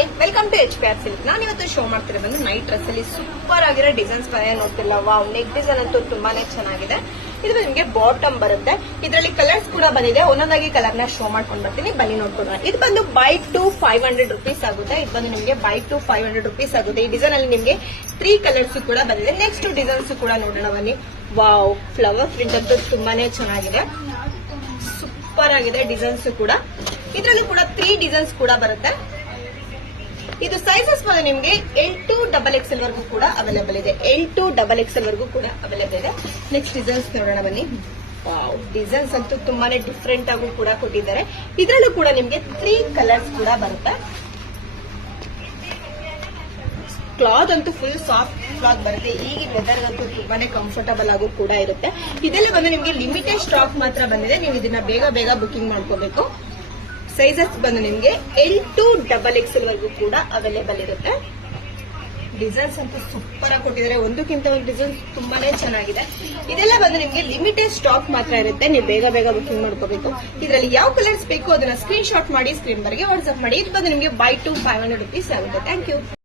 Hi, welcome to HPR silk. ನಾನು ಇವತ್ತು show ಮಾಡ್ತಿರೋ ಬಂದು ನೈಟ್ ಡ್ರೆಸ್ ಅಲ್ಲಿ ಸೂಪರ್ ಆಗಿರೋ ಡಿಸೈನ್ಸ್ ನೋಡ್ತಿಲ್ಲ. ವಾವ್, ನೆಕ್ ಡಿಸೈನ್ ಅಂತೂ ತುಂಬಾನೇ ಚೆನ್ನಾಗಿದೆ. ಇದು ನಿಮಗೆ ಬಾಟಮ್ ಬರುತ್ತೆ. ಇದರಲ್ಲಿ ಕಲರ್ಸ್ ಕೂಡ ಬಂದಿದೆ. ಒಂದೊಂದಾಗಿ ಕಲರ್ ನ ಶೋ ಮಾಡ್ಕೊಂಡು ಬರ್ತೀನಿ, ಬನ್ನಿ ನೋಡ್ಕೊಡೋಣ. ಇದು ಬಂದು ಬೈ ಟು 500 rupees ಆಗುತ್ತೆ. ಇದು ಬಂದು ನಿಮಗೆ ಬೈ ಟು 500 rupees ಆಗುತ್ತೆ. ಈ ಡಿಸೈನ್ ಅಲ್ಲಿ ನಿಮಗೆ 3 ಕಲರ್ಸ್ ಕೂಡ ಬಂದಿದೆ. ನೆಕ್ಸ್ಟ್ ಡಿಸೈನ್ಸ್ ಕೂಡ ನೋಡೋಣ ಬನ್ನಿ. ವಾವ್, ಫ್ಲವರ್ ಪ್ರಿಂಟ್ ಅಂತೂ ತುಂಬಾನೇ ಚೆನ್ನಾಗಿದೆ, ಸೂಪರ್ ಆಗಿದೆ ಡಿಸೈನ್ಸ್ ಕೂಡ. ಇದರಲ್ಲೂ ಕೂಡ 3 ಡಿಸೈನ್ಸ್ ಕೂಡ ಬರುತ್ತೆ. ಇದು ಸೈಜಸ್ ಬಂದು ನಿಮಗೆ L to XXL ವರೆಗೂ ಕೂಡ ಅವೈಲೇಬಲ್ ಇದೆ. L to XXL ವರೆಗೂ ಕೂಡ ಅವೈಲೇಬಲ್ ಇದೆ. ನೆಕ್ಸ್ಟ್ ಡಿಸೈನ್ಸ್ ನೋಡೋಣ ಬನ್ನಿ. ವಾವ್, ಡಿಸೈನ್ಸ್ ಅಂತೂ ತುಂಬಾನೇ ಡಿಫ್ರೆಂಟ್ ಆಗೂ ಕೂಡ ಕೊಟ್ಟಿದ್ದಾರೆ. ಇದರಲ್ಲೂ ಕೂಡ ನಿಮಗೆ 3 ಕಲರ್ಸ್ ಕೂಡ ಬರುತ್ತೆ. ಕ್ಲಾತ್ ಅಂತೂ ಫುಲ್ ಸಾಫ್ಟ್ ಕ್ಲಾತ್ ಬರುತ್ತೆ. ಈಗಿನ ವೆದರ್ ಅಂತೂ ತುಂಬಾನೇ ಕಂಫರ್ಟಬಲ್ ಆಗೂ ಕೂಡ ಇರುತ್ತೆ. ಇದೆಲ್ಲ ಬಂದು ನಿಮಗೆ ಲಿಮಿಟೆಡ್ ಸ್ಟಾಕ್ ಮಾತ್ರ ಬಂದಿದೆ. ನೀವು ಇದನ್ನ ಬೇಗ ಬೇಗ ಬುಕಿಂಗ್ ಮಾಡ್ಕೋಬೇಕು. ಸೈಜಸ್ ಬಂದು ನಿಮಗೆ L to XXL ವರೆಗೂ ಕೂಡ ಅವೈಲೇಬಲ್ ಇರುತ್ತೆ. ಡಿಸೈನ್ಸ್ ಅಂತೂ ಸೂಪರ್ ಆಗಿ ಕೊಟ್ಟಿದ್ದಾರೆ. ಒಂದಕ್ಕಿಂತ ಒಂದು ಡಿಸೈನ್ ತುಂಬಾನೇ ಚೆನ್ನಾಗಿದೆ. ಇದೆಲ್ಲ ಬಂದು ನಿಮಗೆ ಲಿಮಿಟೆಡ್ ಸ್ಟಾಕ್ ಮಾತ್ರ ಇರುತ್ತೆ. ನೀವು ಬೇಗ ಬೇಗ ಬುಕಿಂಗ್ ಮಾಡ್ಕೋಬೇಕು. ಇದರಲ್ಲಿ ಯಾವ ಕಲರ್ಸ್ ಬೇಕು ಅದನ್ನ ಸ್ಕ್ರೀನ್ ಶಾಟ್ ಮಾಡಿ ಸ್ಕ್ರೀನ್ ಬರ್ಗೆ ವಾಟ್ಸ್ಆಪ್ ಮಾಡಿ. ಇದು ಬಂದು ನಿಮಗೆ ಬೈ ಟು 500 rupees ಆಗುತ್ತೆ. Thank you.